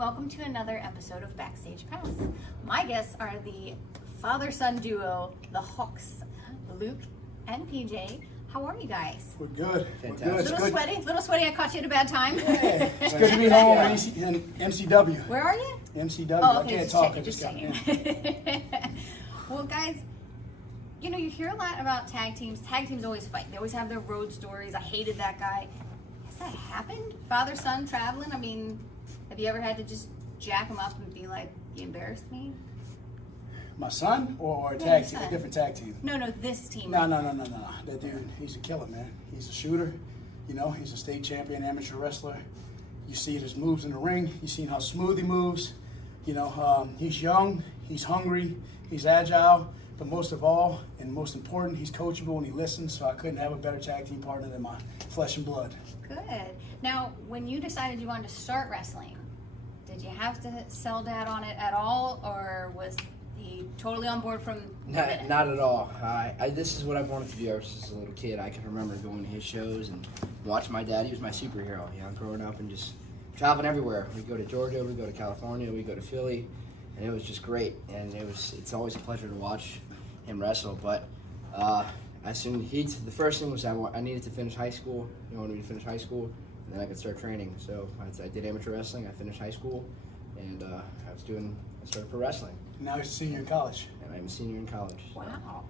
welcome to another episode of Backstage Pass. My guests are the father-son duo, the Hawx, Luke and PJ. How are you guys? We're good. Fantastic. We're good. Little sweaty. I caught you at a bad time. Hey, it's good to be home in MCW. Where are you? MCW. Oh, okay, I can't talk. just checking. Well, guys, you know, you hear a lot about tag teams. Tag teams always fight. They always have their road stories. I hated that guy. Has that happened? Father-son traveling? I mean, have you ever had to just jack him up and be like, you embarrassed me? My son or a Yeah, tag your team, son. a different tag team? No, this team. No. That dude, he's a killer, man. He's a shooter. You know, he's a state champion amateur wrestler. You see his moves in the ring. You see how smooth he moves. You know, he's young, he's hungry, he's agile, but most of all, and most important, he's coachable and he listens, so I couldn't have a better tag team partner than my flesh and blood. Good. Now, when you decided you wanted to start wrestling, did you have to sell Dad on it at all, or was he totally on board from the minute? Not at all. This is what I've wanted to do ever since a little kid. I can remember going to his shows and watching my dad. He was my superhero, you know, growing up and just traveling everywhere. We'd go to Georgia, we'd go to California, we'd go to Philly, and it was just great. And it's always a pleasure to watch him wrestle. But the first thing was I needed to finish high school. He wanted me to finish high school, and then I could start training. So I did amateur wrestling. I finished high school, and I started pro wrestling. Now he's a senior in college. And I'm a senior in college. Wow.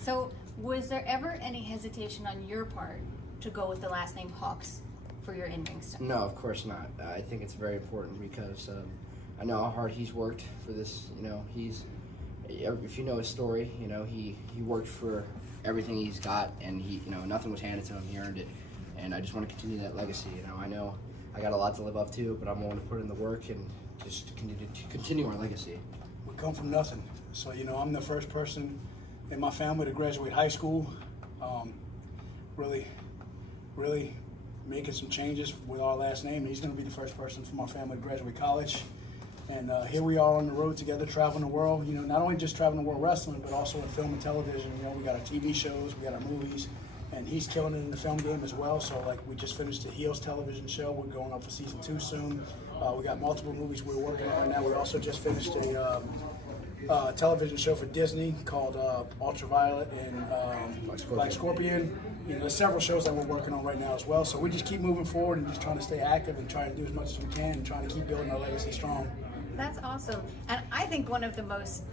So, was there ever any hesitation on your part to go with the last name Hawx for your in-ring stuff? No, of course not. I think it's very important because I know how hard he's worked for this. You know, if you know his story, you know, he worked for everything he's got, and nothing was handed to him. He earned it, and I just want to continue that legacy. I know I got a lot to live up to, but I'm willing to put in the work and just continue our legacy. We come from nothing. So, you know, I'm the first person in my family to graduate high school. Really making some changes with our last name. He's going to be the first person from our family to graduate college. And here we are on the road together, traveling the world. You know, not only just traveling the world wrestling, but also in film and television. You know, we got our TV shows, we got our movies, and he's killing it in the film game as well. So, like, we just finished the Heels television show. We're going up for season 2 soon. We got multiple movies we're working on right now. We also just finished a television show for Disney called Ultraviolet and Black Scorpion. You know, there's several shows that we're working on right now as well. So we just keep moving forward and just trying to stay active and trying to do as much as we can and trying to keep building our legacy strong. That's awesome. And I think one of the most,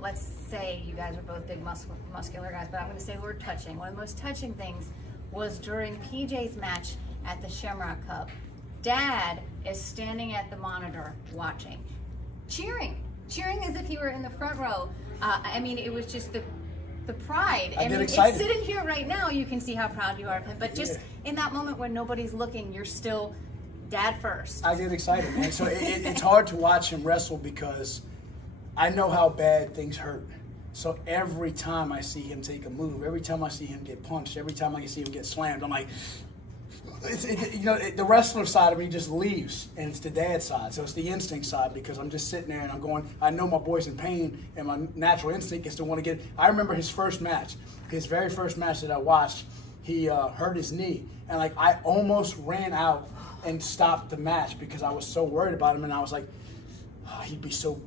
let's say you guys are both big muscular guys, but I'm going to say the word touching. One of the most touching things was during PJ's match at the Shamrock Cup. Dad is standing at the monitor watching, cheering as if he were in the front row. I mean, it was just the pride. I get mean, excited. It's sitting here right now, you can see how proud you are of him. But just in that moment when nobody's looking, you're still Dad first. I get excited, man. So it's hard to watch him wrestle because I know how bad things hurt. So every time I see him take a move, every time I see him get punched, every time I see him get slammed, I'm like, the wrestler side of me just leaves, and it's the dad side. So it's the instinct side because I'm just sitting there and I'm going, I know my boy's in pain, and my natural instinct is to want to get. I remember his first match, his very first match that I watched. He hurt his knee, and like I almost ran out and stopped the match because I was so worried about him, and I was like, oh, he'd be so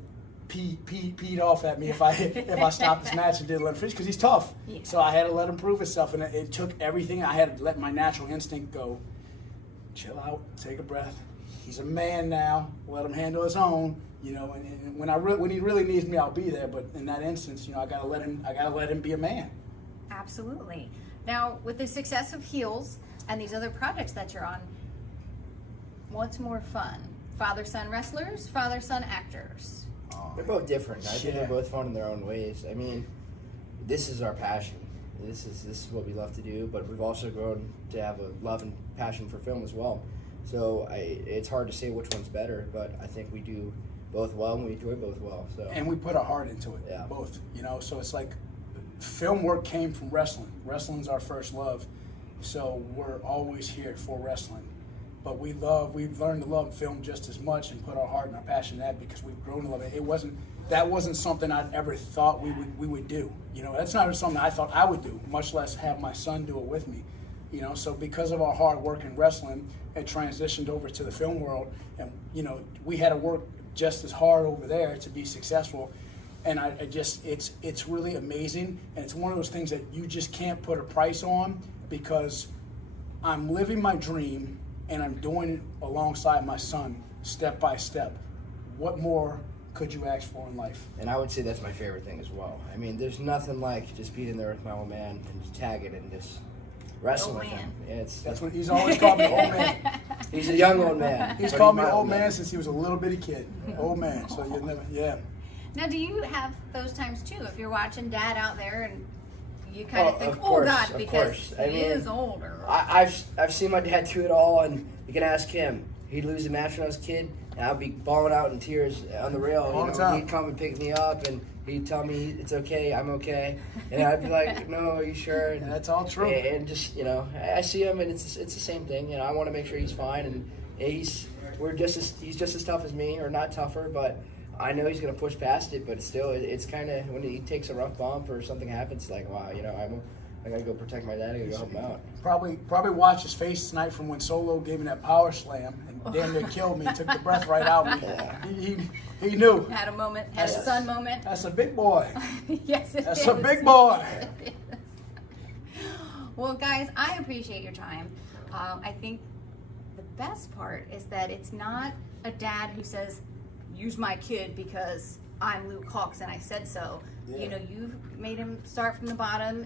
peed off at me if I stopped this match and didn't let him finish because he's tough. Yeah. So I had to let him prove himself, and it took everything. I had to let my natural instinct go. Chill out, take a breath. He's a man now. Let him handle his own. You know, and when he really needs me, I'll be there. But in that instance, you know, I gotta let him be a man. Absolutely. Now, with the success of Heels and these other projects that you're on, what's more fun? Father-son wrestlers, father-son actors? They're both different. I think they're both fun in their own ways. I mean, this is our passion. This is what we love to do, but we've also grown to have a love and passion for film as well. So it's hard to say which one's better, but I think we do both well and we enjoy both well. So And we put our heart into it, both. You know, so it's like film work came from wrestling. Wrestling's our first love, so we're always here for wrestling. But we've learned to love film just as much and put our heart and our passion in that because we've grown to love it. That wasn't something I'd ever thought we would do. You know, that's not something I thought I would do, much less have my son do it with me. You know, so because of our hard work in wrestling, it transitioned over to the film world, and you know, we had to work just as hard over there to be successful. And I just, it's really amazing, and it's one of those things that you just can't put a price on, because I'm living my dream and I'm doing it alongside my son, step by step. What more could you ask for in life? And I would say that's my favorite thing as well. I mean, there's nothing like just being in there with my old man and just tagging and just wrestling with him. Yeah, That's what he's always called me, old man. He's a young old man. He's but called me my old man since he was a little bitty kid. Old man. So you never, yeah. Now, do you have those times too? If you're watching Dad out there and you kind of think, course, oh God, of because course. he is older. I've seen my dad do it all, and you can ask him. He'd lose a match when I was a kid, and I'd be bawling out in tears on the rail. All the time. He'd come and pick me up, and he'd tell me it's okay, I'm okay, and I'd be like, no, are you sure? And, That's all true. And just, you know, I see him, and it's the same thing. You know, I want to make sure he's fine, and he's just as tough as me, or not tougher, but I know he's going to push past it. But still, it's kind of, when he takes a rough bump or something happens, like, wow, you know, I got to go protect my dad. I got to go help him out. Probably watched his face tonight from when Solo gave me that power slam and damn near killed me. Took the breath right out of me. He knew. Had a moment, had a son moment. That's a big boy. Yes, it That's is. a big boy. Well, guys, I appreciate your time. I think the best part is that it's not a dad who says, use my kid because I'm Luke Hawx and I said so. Yeah. You know, you've made him start from the bottom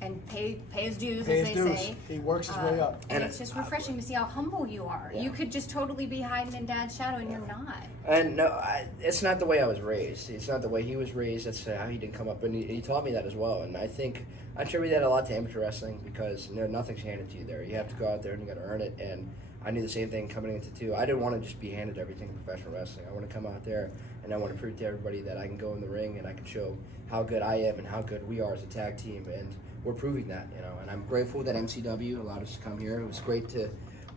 and pay his dues, Pay as his they dues. say. He works his way up. And it's just refreshing to see how humble you are. Yeah. You could just totally be hiding in Dad's shadow, and you're not. And no, it's not the way I was raised. It's not the way he was raised. That's how he didn't come up. And he taught me that as well. And I think I attribute that a lot to amateur wrestling, because you know, nothing's handed to you there. You have to go out there and you got to earn it. And I knew the same thing coming into two. I didn't want to just be handed everything in professional wrestling. I want to come out there and I want to prove to everybody that I can go in the ring and I can show how good I am and how good we are as a tag team. And we're proving that, you know. And I'm grateful that MCW allowed us to come here. It was great to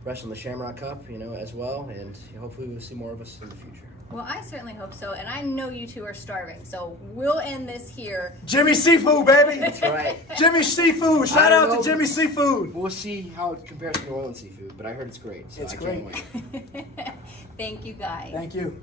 wrestle in the Shamrock Cup, you know, as well. And hopefully we'll see more of us in the future. Well, I certainly hope so, and I know you two are starving, so we'll end this here. Jimmy Seafood, baby. That's right. Jimmy Seafood. Shout out to Jimmy Seafood. We'll see how it compares to New Orleans seafood, but I heard it's great. So It's I can't great. wait. Thank you, guys. Thank you.